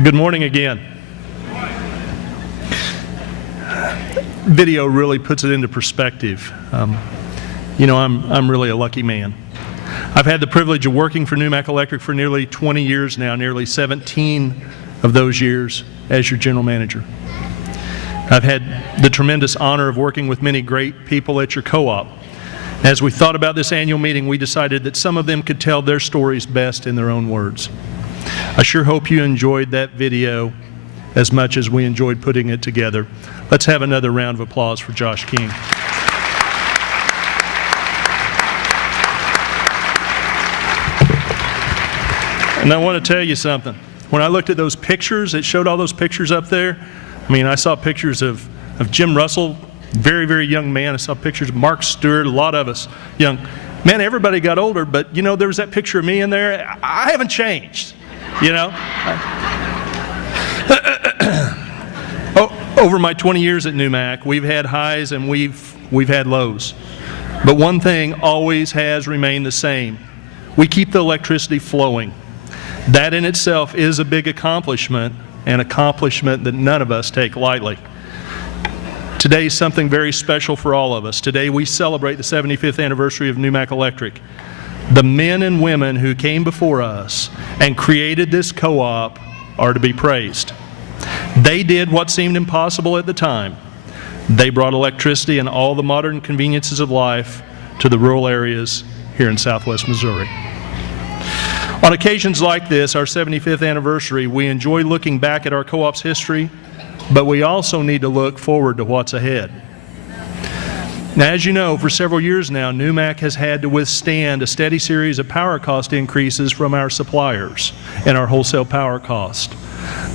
Good morning again. Video really puts it into perspective. I'm really a lucky man. I've had the privilege of working for NewMac Electric for nearly 20 years now, nearly 17 of those years as your general manager. I've had the tremendous honor of working with many great people at your co-op. As we thought about this annual meeting, we decided that some of them could tell their stories best in their own words. I sure hope you enjoyed that video as much as we enjoyed putting it together. Let's have another round of applause for Josh King. And I want to tell you something. When I looked at those pictures, it showed all those pictures up there. I saw pictures of Jim Russell, very, very young man. I saw pictures of Mark Stewart, a lot of us young. Man, everybody got older, but there was that picture of me in there. I haven't changed, Over my 20 years at NewMac, we've had highs and we've had lows. But one thing always has remained the same. We keep the electricity flowing. That in itself is a big accomplishment, an accomplishment that none of us take lightly. Today is something very special for all of us. Today we celebrate the 75th anniversary of NewMac Electric. The men and women who came before us and created this co-op are to be praised. They did what seemed impossible at the time. They brought electricity and all the modern conveniences of life to the rural areas here in Southwest Missouri. On occasions like this, our 75th anniversary, we enjoy looking back at our co-op's history, but we also need to look forward to what's ahead. Now, as you know, for several years now, NewMac has had to withstand a steady series of power cost increases from our suppliers and our wholesale power cost.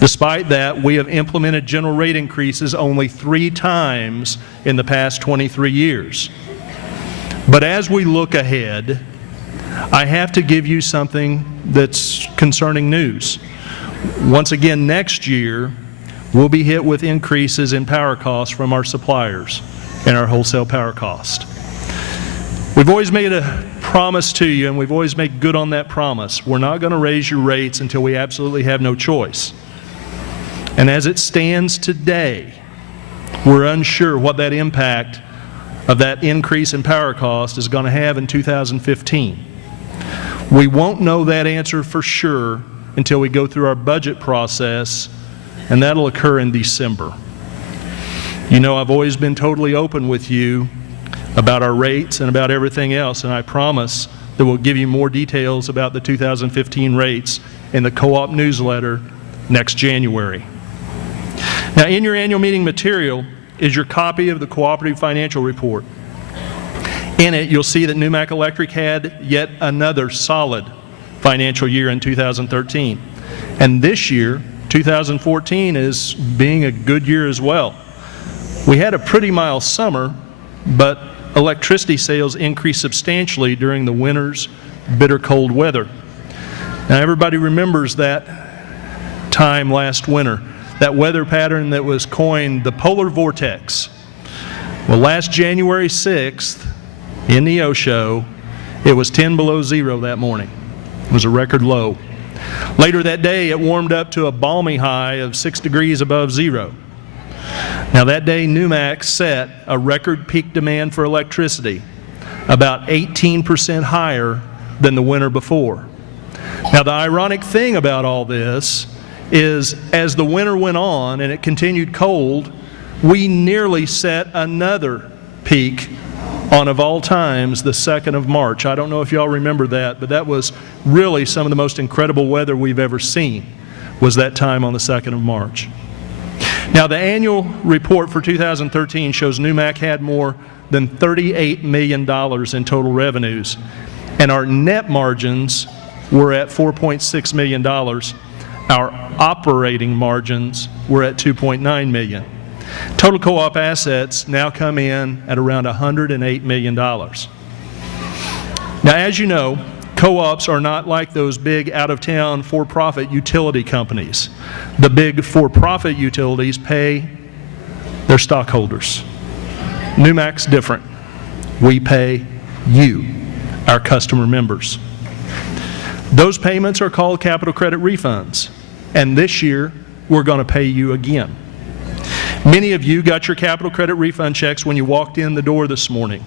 Despite that, we have implemented general rate increases only 3 times in the past 23 years. But as we look ahead, I have to give you something that's concerning news. Once again, next year, we'll be hit with increases in power costs from our suppliers and our wholesale power cost. We've always made a promise to you, and we've always made good on that promise. We're not going to raise your rates until we absolutely have no choice. And as it stands today, we're unsure what that impact of that increase in power cost is going to have in 2015. We won't know that answer for sure until we go through our budget process, and that'll occur in December. I've always been totally open with you about our rates and about everything else, and I promise that we'll give you more details about the 2015 rates in the co-op newsletter next January. Now, in your annual meeting material is your copy of the Cooperative Financial Report. In it, you'll see that NewMac Electric had yet another solid financial year in 2013. And this year, 2014, is being a good year as well. We had a pretty mild summer, but electricity sales increased substantially during the winter's bitter cold weather. Now, everybody remembers that time last winter, that weather pattern that was coined the polar vortex. Well, last January 6th, in the Osho, it was 10 below zero that morning. It was a record low. Later that day, it warmed up to a balmy high of 6 degrees above zero. Now, that day, NewMac set a record peak demand for electricity, about 18% higher than the winter before. Now, the ironic thing about all this is as the winter went on and it continued cold, we nearly set another peak on, of all times, the 2nd of March. I don't know if y'all remember that, but that was really some of the most incredible weather we've ever seen, was that time on the 2nd of March. Now, the annual report for 2013 shows NewMac had more than $38 million in total revenues, and our net margins were at $4.6 million. Our operating margins were at $2.9 million. Total co-op assets now come in at around $108 million. Now, as you know, co-ops are not like those big out-of-town for-profit utility companies. The big for-profit utilities pay their stockholders. NewMac's different. We pay you, our customer members. Those payments are called capital credit refunds, And this year, we're going to pay you again. Many of you got your capital credit refund checks when you walked in the door this morning.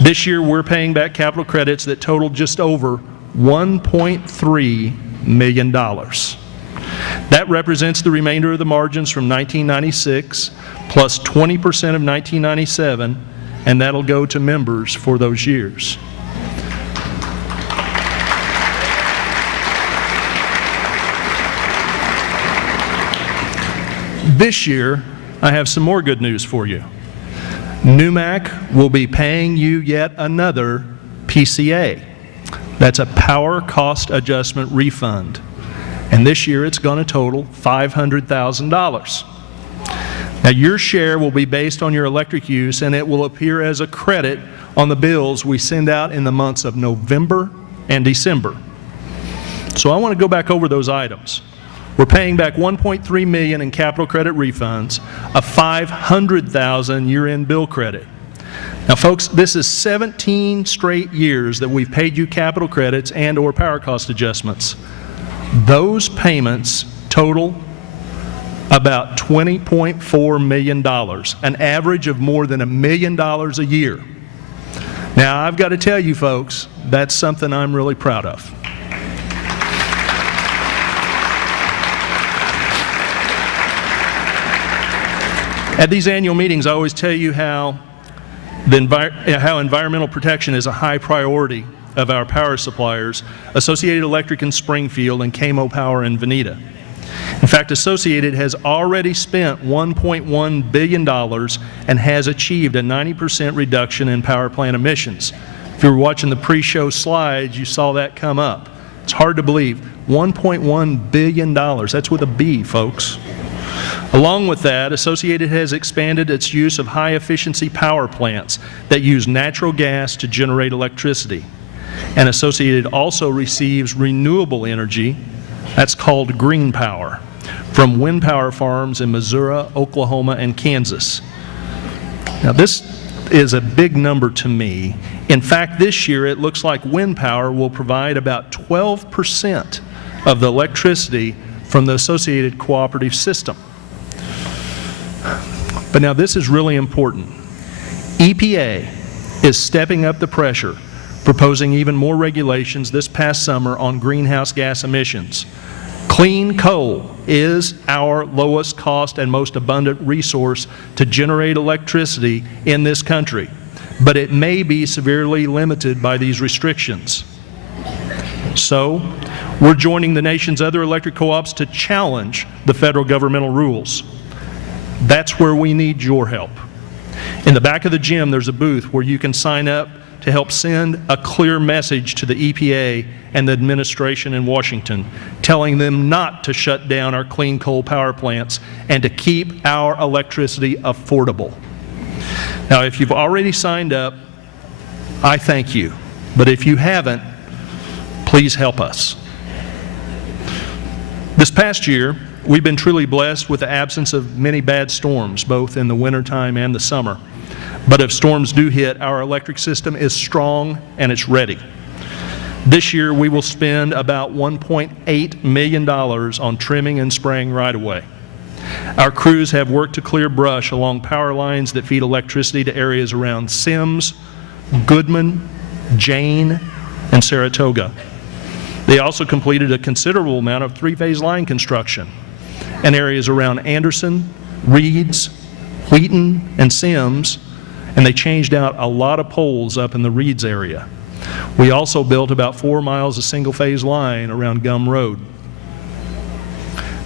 This year, we're paying back capital credits that total just over $1.3 million. That represents the remainder of the margins from 1996 plus 20% of 1997, and that'll go to members for those years. This year, I have some more good news for you. NUMAC will be paying you yet another PCA. That's a power cost adjustment refund. And this year it's going to total $500,000. Now your share will be based on your electric use, and it will appear as a credit on the bills we send out in the months of November and December. So I want to go back over those items. We're paying back $1.3 million in capital credit refunds, a $500,000 year-end bill credit. Now folks, this is 17 straight years that we've paid you capital credits and or power cost adjustments. Those payments total about $20.4 million, an average of more than $1 million a year. Now I've got to tell you folks, that's something I'm really proud of. At these annual meetings, I always tell you how environmental protection is a high priority of our power suppliers, Associated Electric in Springfield and KMO Power in Veneta. In fact, Associated has already spent $1.1 billion and has achieved a 90% reduction in power plant emissions. If you were watching the pre-show slides, you saw that come up. It's hard to believe. $1.1 billion. That's with a B, folks. Along with that, Associated has expanded its use of high-efficiency power plants that use natural gas to generate electricity. And Associated also receives renewable energy, that's called green power, from wind power farms in Missouri, Oklahoma, and Kansas. Now this is a big number to me. In fact, this year it looks like wind power will provide about 12% of the electricity from the Associated cooperative system. But now this is really important. EPA is stepping up the pressure, proposing even more regulations this past summer on greenhouse gas emissions. Clean coal is our lowest cost and most abundant resource to generate electricity in this country, but it may be severely limited by these restrictions. So, we're joining the nation's other electric co-ops to challenge the federal governmental rules. That's where we need your help. In the back of the gym, there's a booth where you can sign up to help send a clear message to the EPA and the administration in Washington, telling them not to shut down our clean coal power plants and to keep our electricity affordable. Now, if you've already signed up, I thank you. But if you haven't, please help us. This past year, we've been truly blessed with the absence of many bad storms, both in the wintertime and the summer. But if storms do hit, our electric system is strong and it's ready. This year, we will spend about $1.8 million on trimming and spraying right-of-way. Our crews have worked to clear brush along power lines that feed electricity to areas around Sims, Goodman, Jane, and Saratoga. They also completed a considerable amount of three-phase line construction in areas around Anderson, Reeds, Wheaton, and Sims, and they changed out a lot of poles up in the Reeds area. We also built about 4 miles of single-phase line around Gum Road.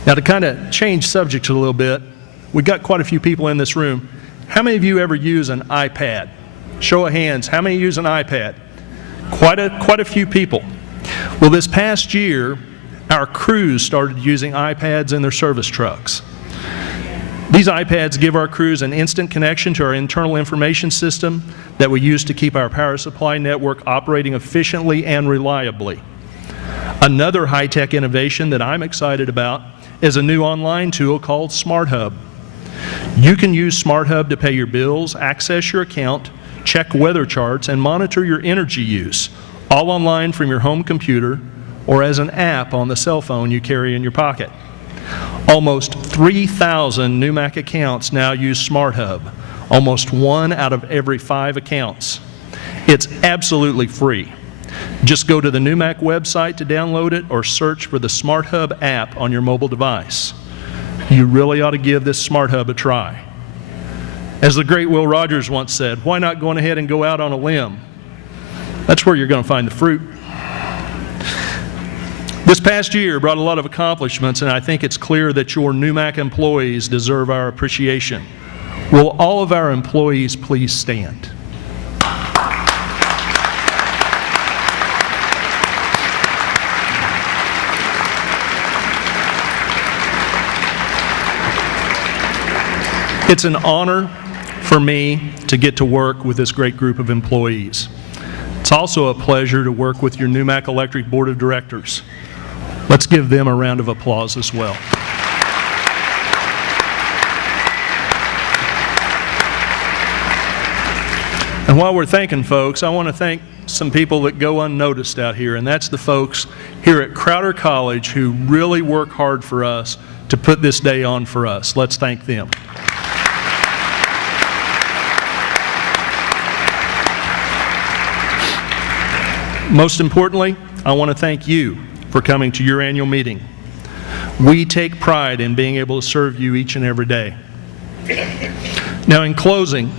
Now, to kind of change subjects a little bit, we've got quite a few people in this room. How many of you ever use an iPad? Show of hands, how many use an iPad? Quite a few people. Well, this past year, our crews started using iPads in their service trucks. These iPads give our crews an instant connection to our internal information system that we use to keep our power supply network operating efficiently and reliably. Another high-tech innovation that I'm excited about is a new online tool called SmartHub. You can use SmartHub to pay your bills, access your account, check weather charts, and monitor your energy use, all online from your home computer or as an app on the cell phone you carry in your pocket. Almost 3,000 Numac accounts now use SmartHub, almost 1 out of every 5 accounts. It's absolutely free. Just go to the Numac website to download it or search for the SmartHub app on your mobile device. You really ought to give this SmartHub a try. As the great Will Rogers once said, why not go on ahead and go out on a limb? That's where you're going to find the fruit. This past year brought a lot of accomplishments, and I think it's clear that your Numac employees deserve our appreciation. Will all of our employees please stand? It's an honor for me to get to work with this great group of employees. It's also a pleasure to work with your Numac Electric Board of Directors. Let's give them a round of applause as well. And while we're thanking folks, I want to thank some people that go unnoticed out here, and that's the folks here at Crowder College who really work hard for us to put this day on for us. Let's thank them. Most importantly, I want to thank you for coming to your annual meeting. We take pride in being able to serve you each and every day. Now, in closing,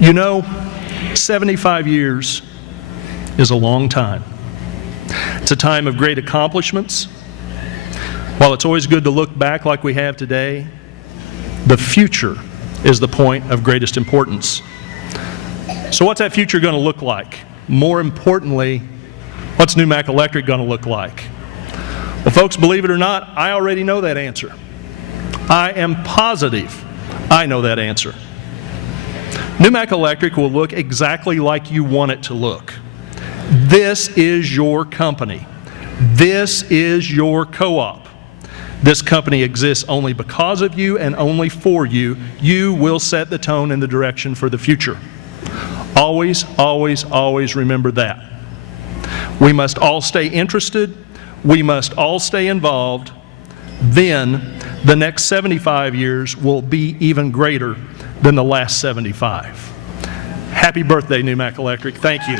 you know, 75 years is a long time. It's a time of great accomplishments. While it's always good to look back like we have today, the future is the point of greatest importance. So what's that future going to look like? More importantly, what's Numac Electric going to look like? Well, folks, believe it or not, I already know that answer. I am positive I know that answer. Numac Electric will look exactly like you want it to look. This is your company. This is your co-op. This company exists only because of you and only for you. You will set the tone and the direction for the future. Always, always, always remember that. We must all stay interested. We must all stay involved. Then the next 75 years will be even greater than the last 75. Happy birthday, Numac Electric. Thank you.